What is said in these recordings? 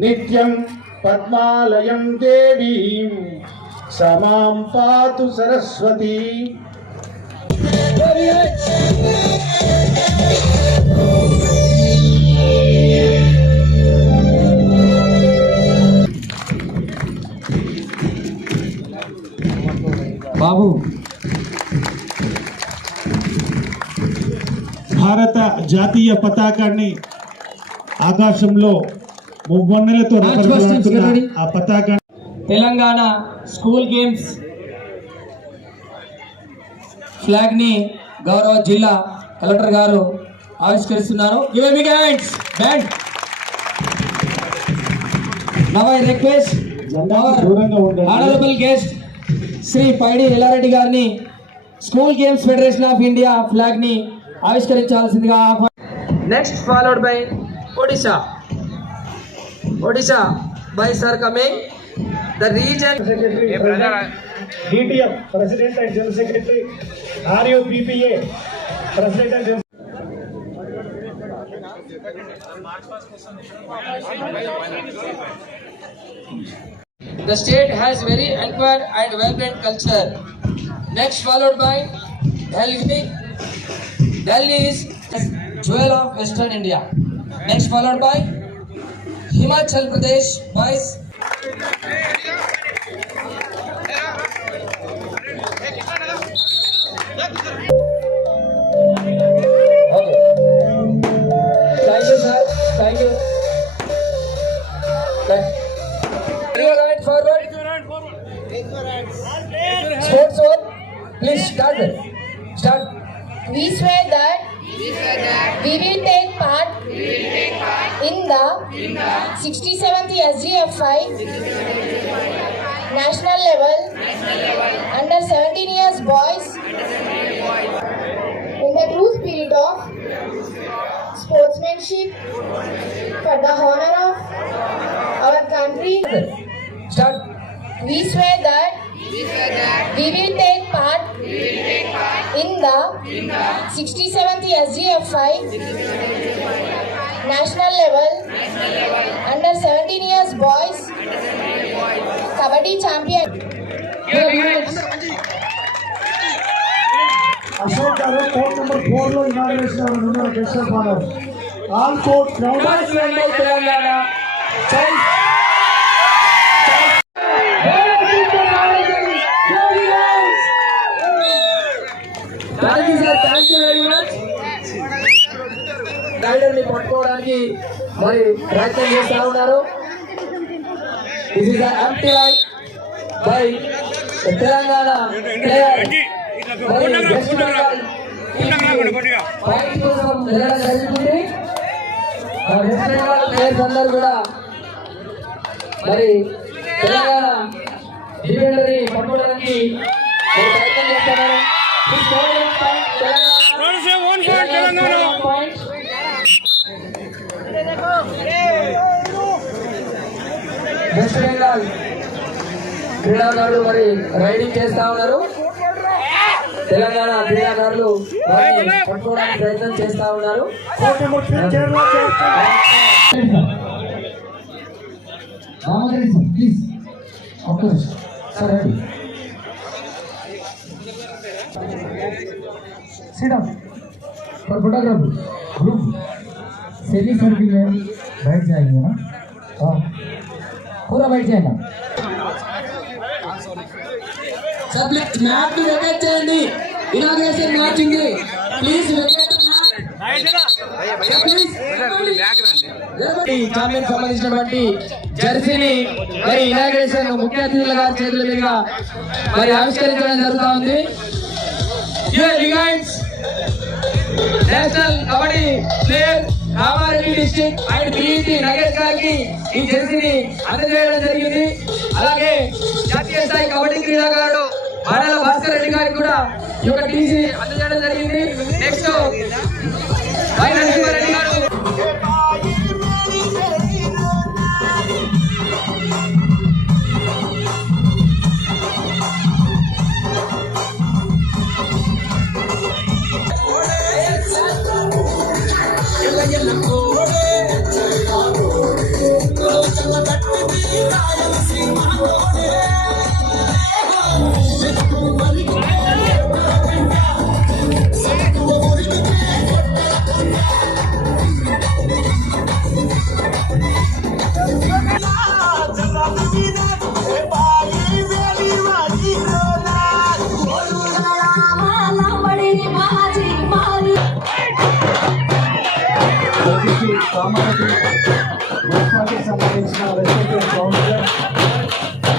నిత్యం పద్మాలయం దేవీం సమాం పాతు సరస్వతి. బాబు, భారత జాతీయ పతాకాన్ని ఆకాశంలో మువ్వన్నెలతో ఆ పతాకాన్ని తెలంగాణ స్కూల్ గేమ్స్ ఫ్లాగ్ ని గౌరవ జిల్లా కలెక్టర్ గారు ఆవిష్కరిస్తున్నారు. Now I request honorable guest Shri Paidi Ellareddy గారిని school games federation of India flag ని ఆవిష్కరించాల్సిందిగా. Next followed by Odisha by sir coming. The region DTF President and General Secretary, RUPPA President and General The state has very acquired and vibrant culture. Next followed by Delhi. Delhi is jewel of Western India. Next followed by Himachal Pradesh boys. Okay. Thank you, sir. Thank you. Forward. Sports one. Please start. We swear that we will take part in the 67th SGFI national level under 17 years boys in the true spirit of sportsmanship for the honor of our country. Start. We swear that we will take part in the 67th SGFI national level under 17 years boys kabaddi champion. Ashok garu court number 4 lo inauguration avunna guest of honor. All court ground Telangana. Thank you very much. Raider ని పట్టుకోవడానికి మరి ప్రయత్నం చేస్తా ఉన్నారు. This is empty right by Telangana player. West Bengal point కోసం వెళ్ళడం జరుగుతుంది. West Bengal players అందరూ కూడా మరి తెలంగాణ డిఫెండర్ ని పట్టుకోవడానికి ప్రయత్నం చేస్తున్నారు. వెస్ట్ బెంగాల్ క్రీడాకారులు మరి రైడింగ్ చేస్తా ఉన్నారు. తెలంగాణ క్రీడాకారులు పట్టుకోవడానికి ప్రయత్నం చేస్తా ఉన్నారు. Please sir sit down for photography group semi circle में बैठ जाएंगे ना. हाँ पूरा बैठ जाएगा. सब लोग मैप में वेकेट చేయండి. ఇనాగ్రేషన్ మ్యాచ్ ఉంది. ప్లీజ్ వెకేట్ ప్లీజ్ ఛాంపియన్ సంబంధించినటువంటి జెర్సీని మరి ఇనాగ్రేషన్ ముఖ్య అతిథుల గారి చేతుల మీదుగా మరి ఆవిష్కరించడం జరుగుతూ ఉంది. National kabaddi player Kamareddy district and BET Nagesh గారికి ఈ జెర్సీని అందజేయడం జరిగింది. అలాగే జాతీయ స్థాయి కబడ్డీ క్రీడాకారుడు బాణాల భాస్కర్ రెడ్డి గారికి కూడా ఈ యొక్క టీసీ అందజేయడం జరిగింది. నెక్స్ట్ వై నరసింహారెడ్డి గారు కామారెడ్డి మున్సిపాలిటీకి సంబంధించిన రెస్పెక్టివ్ కౌన్సిలర్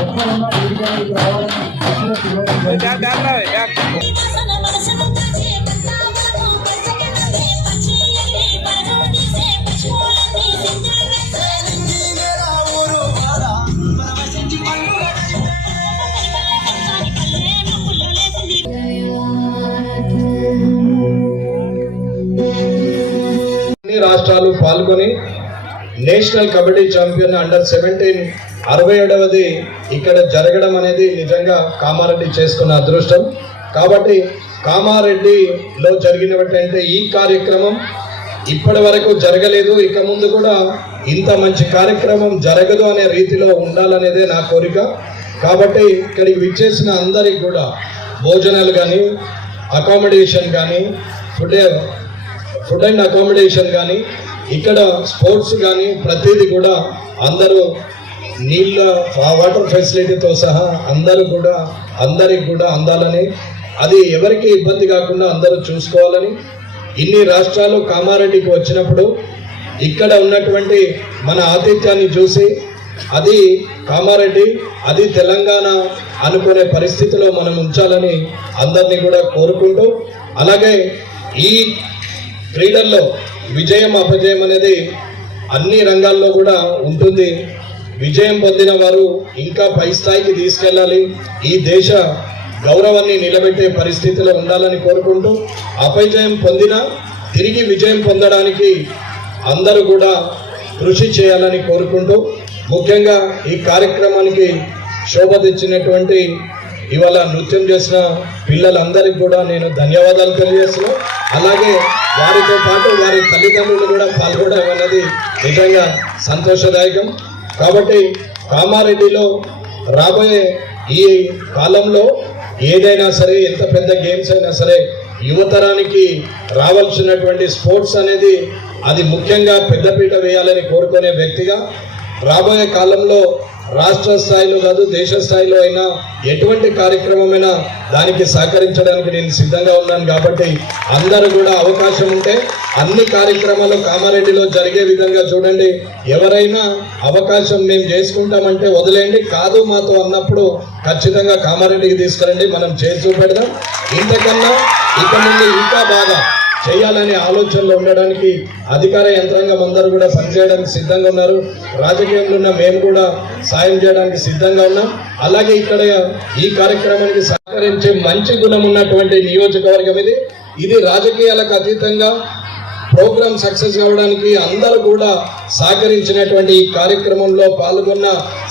ఎక్కడున్నా వేదికకి రావాలని ఇవ్వడం జరిగింది. అన్ని రాష్ట్రాలు పాల్గొని నేషనల్ కబడ్డీ ఛాంపియన్ అండర్-17 67ది ఇక్కడ జరగడం అనేది నిజంగా కామారెడ్డి చేసుకున్న అదృష్టం. కాబట్టి కామారెడ్డిలో జరిగినటువంటి ఈ కార్యక్రమం ఇప్పటి వరకు జరగలేదు, ఇక ముందు కూడా ఇంత మంచి కార్యక్రమం జరగదు అనే రీతిలో ఉండాలనేదే నా కోరిక. కాబట్టి ఇక్కడికి విచ్చేసిన అందరికి కూడా భోజనాలు కానీ, అకామిడేషన్ కానీ, ఫుడ్ అండ్ అకామిడేషన్ కానీ, ఇక్కడ స్పోర్ట్స్ కానీ ప్రతిదీ కూడా అందరూ నీళ్ళ వాటర్ ఫెసిలిటీతో సహా అందరికి కూడా అందాలని, అది ఎవరికి ఇబ్బంది కాకుండా అందరూ చూసుకోవాలని, ఇన్ని రాష్ట్రాలు కామారెడ్డికి వచ్చినప్పుడు ఇక్కడ ఉన్నటువంటి మన ఆతిథ్యాన్ని చూసి అది కామారెడ్డి, అది తెలంగాణ అనుకునే పరిస్థితిలో మనం ఉంచాలని అందరినీ కూడా కోరుకుంటూ, అలాగే ఈ క్రీడల్లో విజయం అపజయం అనేది అన్ని రంగాల్లో కూడా ఉంటుంది. విజయం పొందిన వారు ఇంకా పై స్థాయికి తీసుకెళ్ళాలి, ఈ దేశ గౌరవాన్ని నిలబెట్టే పరిస్థితిలో ఉండాలని కోరుకుంటూ, అపజయం పొందినా తిరిగి విజయం పొందడానికి అందరూ కూడా కృషి చేయాలని కోరుకుంటూ, ముఖ్యంగా ఈ కార్యక్రమానికి శోభ తెచ్చినటువంటి ఇవాళ నృత్యం చేసిన పిల్లలందరికీ కూడా నేను ధన్యవాదాలు తెలియజేస్తున్నాను. అలాగే వారితో పాటు వారి తల్లిదండ్రులు కూడా పాల్గొనడం అనేది నిజంగా సంతోషదాయకం. కాబట్టి కామారెడ్డిలో రాబోయే ఈ కాలంలో ఏదైనా సరే, ఎంత పెద్ద గేమ్స్ అయినా సరే, యువతరానికి రావాల్సినటువంటి స్పోర్ట్స్ అనేది అది ముఖ్యంగా పెద్దపీట వేయాలని కోరుకునే వ్యక్తిగా రాబోయే కాలంలో రాష్ట్ర స్థాయిలో కాదు దేశ స్థాయిలో అయినా ఎటువంటి కార్యక్రమమైనా దానికి సహకరించడానికి నేను సిద్ధంగా ఉన్నాను. కాబట్టి అందరూ కూడా అవకాశం ఉంటే అన్ని కార్యక్రమాలు కామారెడ్డిలో జరిగే విధంగా చూడండి. ఎవరైనా అవకాశం మేము చేసుకుంటామంటే వదిలేయండి, కాదు మాతో అన్నప్పుడు ఖచ్చితంగా కామారెడ్డికి తీసుకురండి, మనం చేసి చూపెడదాం. ఇంతకన్నా ఇక ముందు ఇంకా బాగా చేయాలనే ఆలోచనలో ఉండడానికి అధికార యంత్రాంగం అందరూ కూడా పనిచేయడానికి సిద్ధంగా ఉన్నారు. రాజకీయంలో ఉన్న మేము కూడా సాయం చేయడానికి సిద్ధంగా ఉన్నాం. అలాగే ఇక్కడ ఈ కార్యక్రమానికి సహకరించే మంచి గుణం ఉన్నటువంటి నియోజకవర్గం ఇది రాజకీయాలకు అతీతంగా ప్రోగ్రామ్ సక్సెస్ కావడానికి అందరూ కూడా సహకరించినటువంటి ఈ కార్యక్రమంలో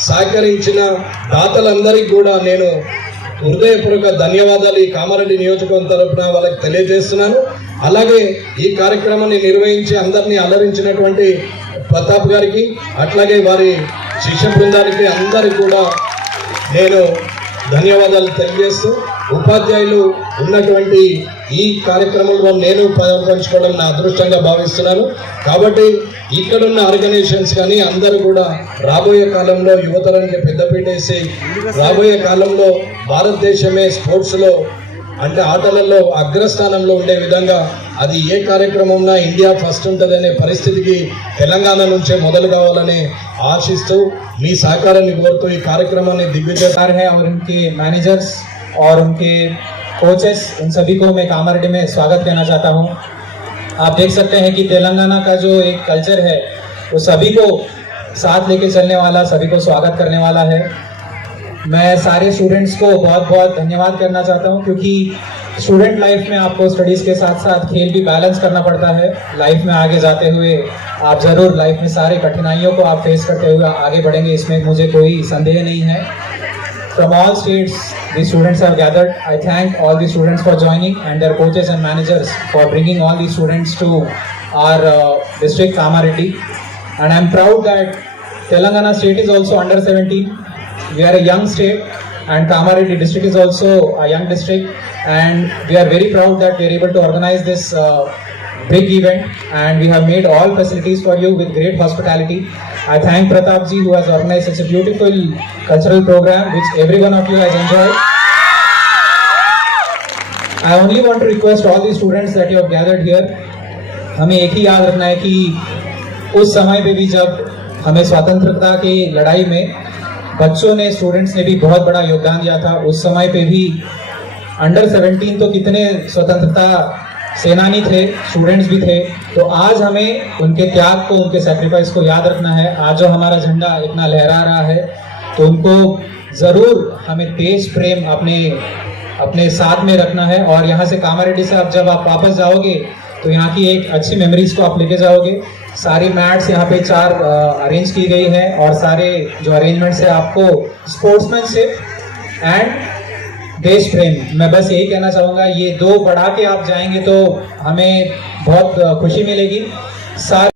సహకరించిన దాతలందరికీ కూడా నేను హృదయపూర్వక ధన్యవాదాలు ఈ కామారెడ్డి నియోజకవర్గం తరఫున వాళ్ళకి తెలియజేస్తున్నాను. అలాగే ఈ కార్యక్రమాన్ని నిర్వహించి అందరినీ అలరించినటువంటి ప్రతాప్ గారికి, అట్లాగే వారి శిష్య బృందానికి అందరికీ కూడా నేను ధన్యవాదాలు తెలియజేస్తూ, ఉపాధ్యాయులు ఉన్నటువంటి ఈ కార్యక్రమంలో నేను పాల్పంచుకోవడం నా అదృష్టంగా భావిస్తున్నాను. కాబట్టి ఇక్కడున్న ఆర్గనైజేషన్స్ కానీ అందరూ కూడా రాబోయే కాలంలో యువతరానికి పెద్దపీట వేసి రాబోయే కాలంలో భారతదేశమే స్పోర్ట్స్లో అంటే ఆటలలో అగ్రస్థానంలో ఉండే విధంగా అది ఏ కార్యక్రమంలో ఇండియా ఫస్ట్ ఉంటుందనే పరిస్థితికి తెలంగాణ నుంచే మొదలు కావాలని ఆశిస్తూ మీ సహకారాన్ని కోరుతూ ఈ కార్యక్రమాన్ని దిగ్విజయం है और उनके मैनेजर्स और उनके कोचेस, उन सभी को मैं कामारेड्डी में स्वागत कहना चाहता हूं। आप देख सकते हैं कि तेलंगाना का जो एक कल्चर है वो सभी को साथ लेके चलने वाला, सभी को स्वागत करने वाला है। मैं सारे स्टूडेंट्स को बहुत बहुत धन्यवाद करना चाहता हूं, क्योंकि स्टूडेंट लाइफ में आपको स्टडीज़ के साथ साथ खेल भी बैलेंस करना पड़ता है। लाइफ में आगे जाते हुए आप ज़रूर लाइफ में सारे कठिनाइयों को आप फेस करते हुए आगे बढ़ेंगे, इसमें मुझे कोई संदेह नहीं है। From all states, the students have gathered. I thank all the students for joining and their coaches and managers for bringing all the students to our district Kamareddy. And I'm proud that Telangana state is also under 17. We are a young state and Kamareddy district is also a young district, and we are very proud that we are able to organize this big event, and we have made all facilities for you with great hospitality. I thank Pratap ji who has organized such a beautiful cultural program which every one of you has enjoyed. I only want to request all the students that you have gathered here, हमें एक ही याद रखना है कि उस समय पे भी जब हमें स्वतंत्रता की लड़ाई में बच्चों ने, स्टूडेंट्स ने भी बहुत बड़ा योगदान दिया था। उस समय पे भी अंडर 17 तो कितने स्वतंत्रता सेनानी थे, स्टूडेंट्स भी थे। तो आज हमें उनके त्याग को, उनके सैक्रिफाइस को याद रखना है। आज जो हमारा झंडा इतना लहरा रहा है, तो उनको जरूर हमें देश प्रेम अपने साथ में रखना है। और यहाँ से कामारेड्डी से जब आप वापस जाओगे तो यहाँ की एक अच्छी मेमोरीज को आप लेके जाओगे। सारी मैट्स यहाँ पे 4 अरेंज की गई है और सारे जो अरेंजमेंट्स है आपको स्पोर्ट्समैनशिप एंड देश प्रेम, मैं बस यही कहना चाहूँगा। ये 2 बढ़ा के आप जाएंगे तो हमें बहुत खुशी मिलेगी।